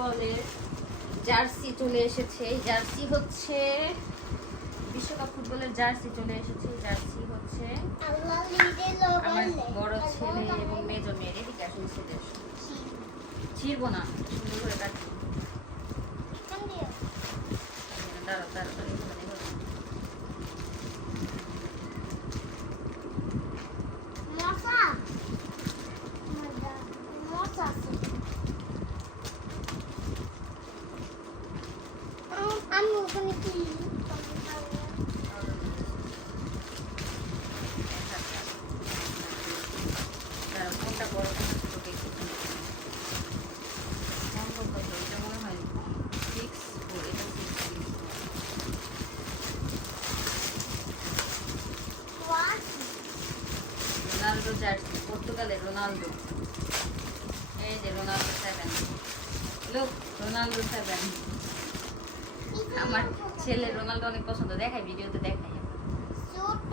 ফুটবলের জার্সি চলে এসেছে। এই জার্সি হচ্ছে বিশ্বকাপ ফুটবলের জার্সি চলে এসেছে। এই জার্সি হচ্ছে আমার বড় ছেলে এবং মেজো মেয়ের। এদিকে আসলে সেটা ছিড়বো না, সুন্দর করে কাটবো। দাঁড়াও দাঁড়াও দাঁড়াও, আমি ওখানে কি দাঁড়াও, কোনটা বড় কোনটা ছোট একটু নম্বর কত? এটা মনে হয় 6-4, এটা 6-6। রোনালদো জার্সি, পর্তুগালের রোনালদো। এই যে রোনালদো 7, লোক রোনালদো 7। আমার ছেলের রোনালদো অনেক পছন্দ, দেখাই ভিডিওতে দেখাই। ছোট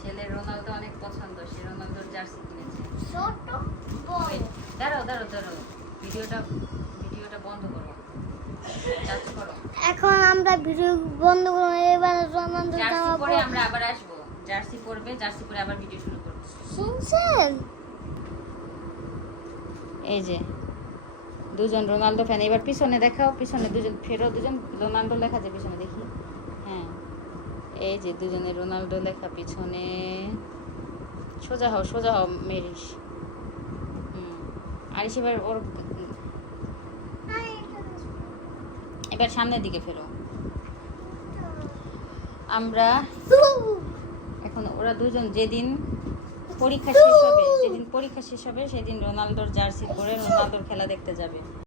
ছেলের রোনালদো অনেক পছন্দ, সে রোনালদোর জার্সি কিনেছে। ছোট বড় দাঁড়াও দাঁড়াও দাঁড়াও, ভিডিওটা বন্ধ করো, টাচ করো। এখন আমরা ভিডিও বন্ধ করব। এবার রোনালদো জার্সি পরে আমরা আবার আসবো। জার্সি পরবে, জার্সি পরে আবার ভিডিও শুরু করব। শুনছেন? এই যে দুজন রোনালদো ফ্যান। এবার পিছনে দেখাও, পিছনে দুজন ফেরো, দুজন রোনালদো লেখা যায় পিছনে, দেখি। হ্যাঁ, এই যে দুজনের রোনালদো লেখা পিছনে। সোজা হও, সোজা হও মেরিস। আরিশ এবার ওর এবার সামনের দিকে ফেরো। আমরা এখন ওরা দুজন যেদিন পরীক্ষা শেষ হবে সেদিন রোনালদোর জার্সি পরে রোনালদোর খেলা দেখতে যাবে।